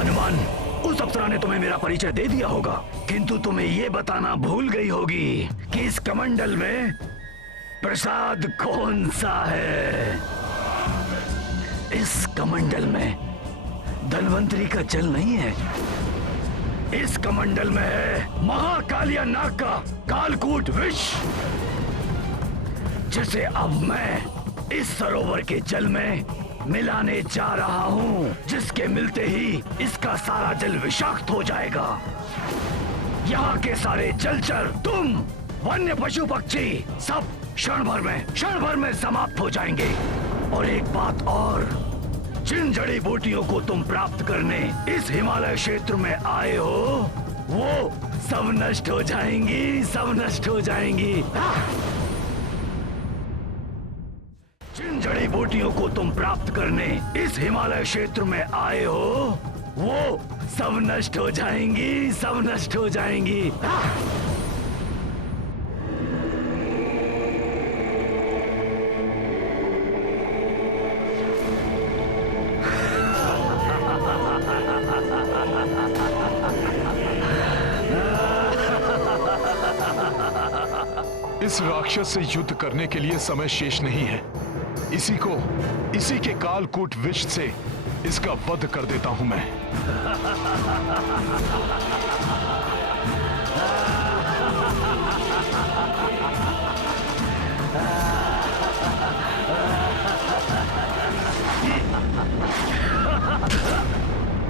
हनुमान, उस अप्सरा ने तुम्हें मेरा परिचय दे दिया होगा, किंतु तुम्हें ये बताना भूल गई होगी कि इस कमंडल में प्रसाद कौन सा है। इस कमंडल में धन्वंतरी का जल नहीं है, इस कमंडल में है महाकालिया नाग का कालकूट विष, जिसे अब मैं इस सरोवर के जल में मिलाने जा रहा हूँ, जिसके मिलते ही इसका सारा जल विषाक्त हो जाएगा। यहाँ के सारे जलचर, तुम, वन्य पशु पक्षी सब क्षण भर में समाप्त हो जाएंगे। और एक बात और, जिन जड़ी बूटियों को तुम प्राप्त करने इस हिमालय क्षेत्र में आए हो, वो सब नष्ट हो जाएंगी, सब नष्ट हो जाएंगी। जिन जड़ी बूटियों को तुम प्राप्त करने इस हिमालय क्षेत्र में आए हो, वो सब नष्ट हो जाएंगी, सब नष्ट हो जाएंगी। इस राक्षस से युद्ध करने के लिए समय शेष नहीं है। इसी के कालकूट विष से इसका वध कर देता हूं मैं।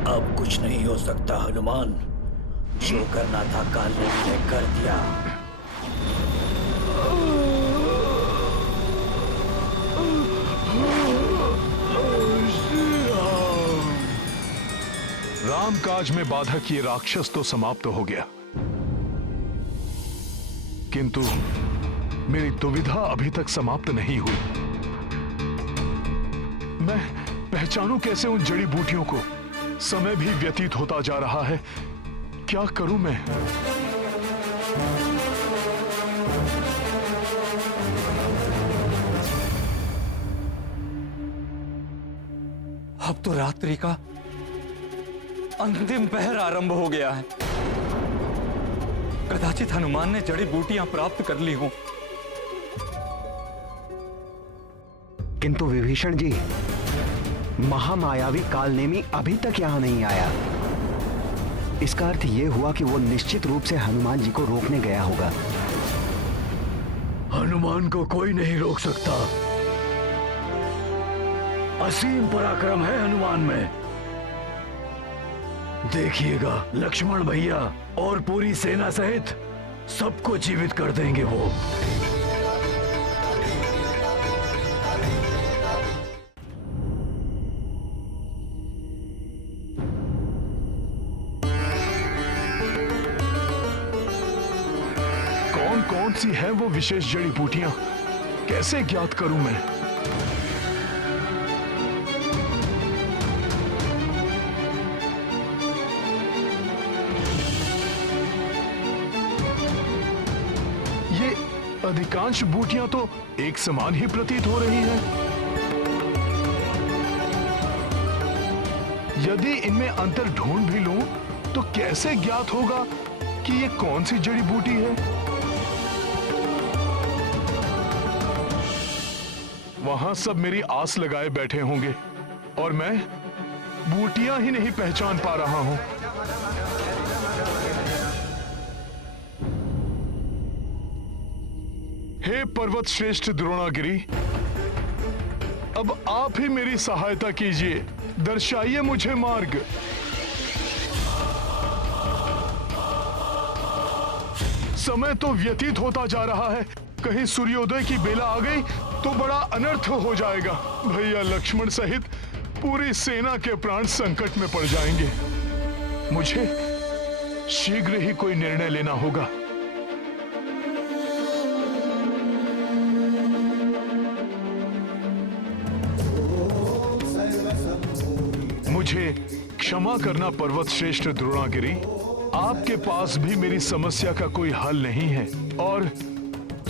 अब कुछ नहीं हो सकता हनुमान, जो करना था काल ने कर दिया। रामकाज में बाधक ये राक्षस तो समाप्त हो गया, किंतु मेरी दुविधा अभी तक समाप्त नहीं हुई। मैं पहचानूं कैसे उन जड़ी बूटियों को? समय भी व्यतीत होता जा रहा है, क्या करूं मैं? अब तो रात्रि का अंतिम पहर आरंभ हो गया है। कदाचित हनुमान ने जड़ी बूटियां प्राप्त कर ली हों। किंतु विभीषण जी, महामायावी कालनेमी अभी तक यहां नहीं आया। इसका अर्थ यह हुआ कि वो निश्चित रूप से हनुमान जी को रोकने गया होगा। हनुमान को कोई नहीं रोक सकता। असीम पराक्रम है हनुमान में। देखिएगा, लक्ष्मण भैया और पूरी सेना सहित सबको जीवित कर देंगे वो। कौन कौन सी है वो विशेष जड़ी बूटियां, कैसे ज्ञात करूं मैं? अधिकांश बूटियां तो एक समान ही प्रतीत हो रही हैं। यदि इनमें अंतर ढूंढ भी लूं, तो कैसे ज्ञात होगा कि ये कौन सी जड़ी बूटी है? वहां सब मेरी आस लगाए बैठे होंगे और मैं बूटियां ही नहीं पहचान पा रहा हूं। हे पर्वत श्रेष्ठ द्रोणागिरी, अब आप ही मेरी सहायता कीजिए, दर्शाइए मुझे मार्ग। समय तो व्यतीत होता जा रहा है, कहीं सूर्योदय की बेला आ गई तो बड़ा अनर्थ हो जाएगा। भैया लक्ष्मण सहित पूरी सेना के प्राण संकट में पड़ जाएंगे। मुझे शीघ्र ही कोई निर्णय लेना होगा। मुझे क्षमा करना पर्वत श्रेष्ठ द्रोणागिरी, आपके पास भी मेरी समस्या का कोई हल नहीं है और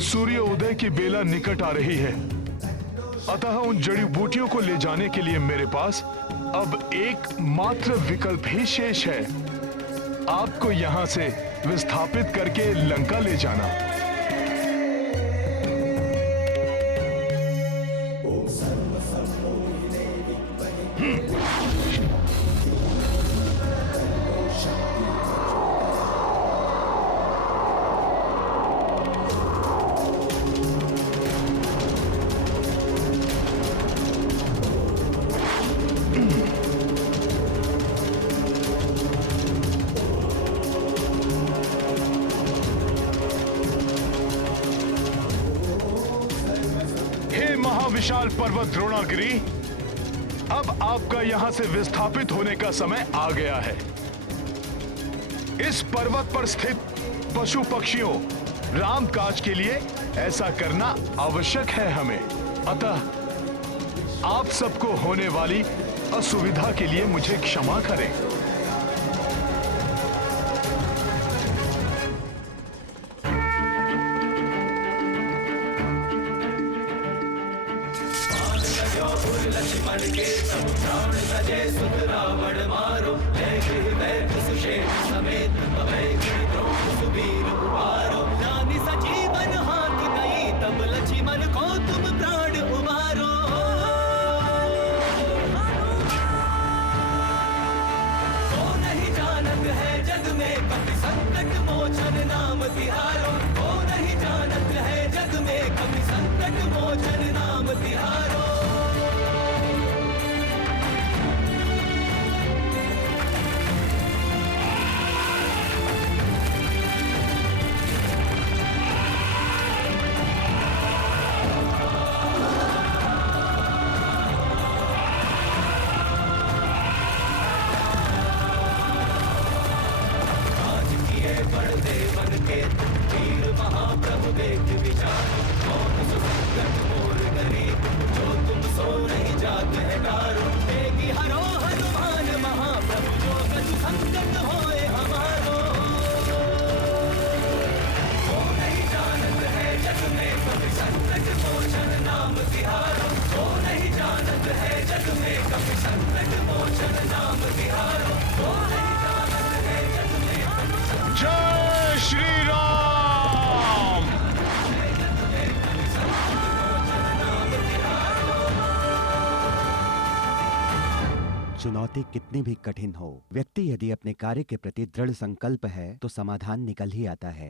सूर्योदय की बेला निकट आ रही है। अतः उन जड़ी बूटियों को ले जाने के लिए मेरे पास अब एक मात्र विकल्प ही शेष है, आपको यहाँ से विस्थापित करके लंका ले जाना। विशाल पर्वत द्रोणागिरी, अब आपका यहां से विस्थापित होने का समय आ गया है। इस पर्वत पर स्थित पशु पक्षियों राम काज के लिए ऐसा करना आवश्यक है हमें। अतः आप सबको होने वाली असुविधा के लिए मुझे क्षमा करें। जय श्री राम। चुनौती कितनी भी कठिन हो, व्यक्ति यदि अपने कार्य के प्रति दृढ़ संकल्प है तो समाधान निकल ही आता है।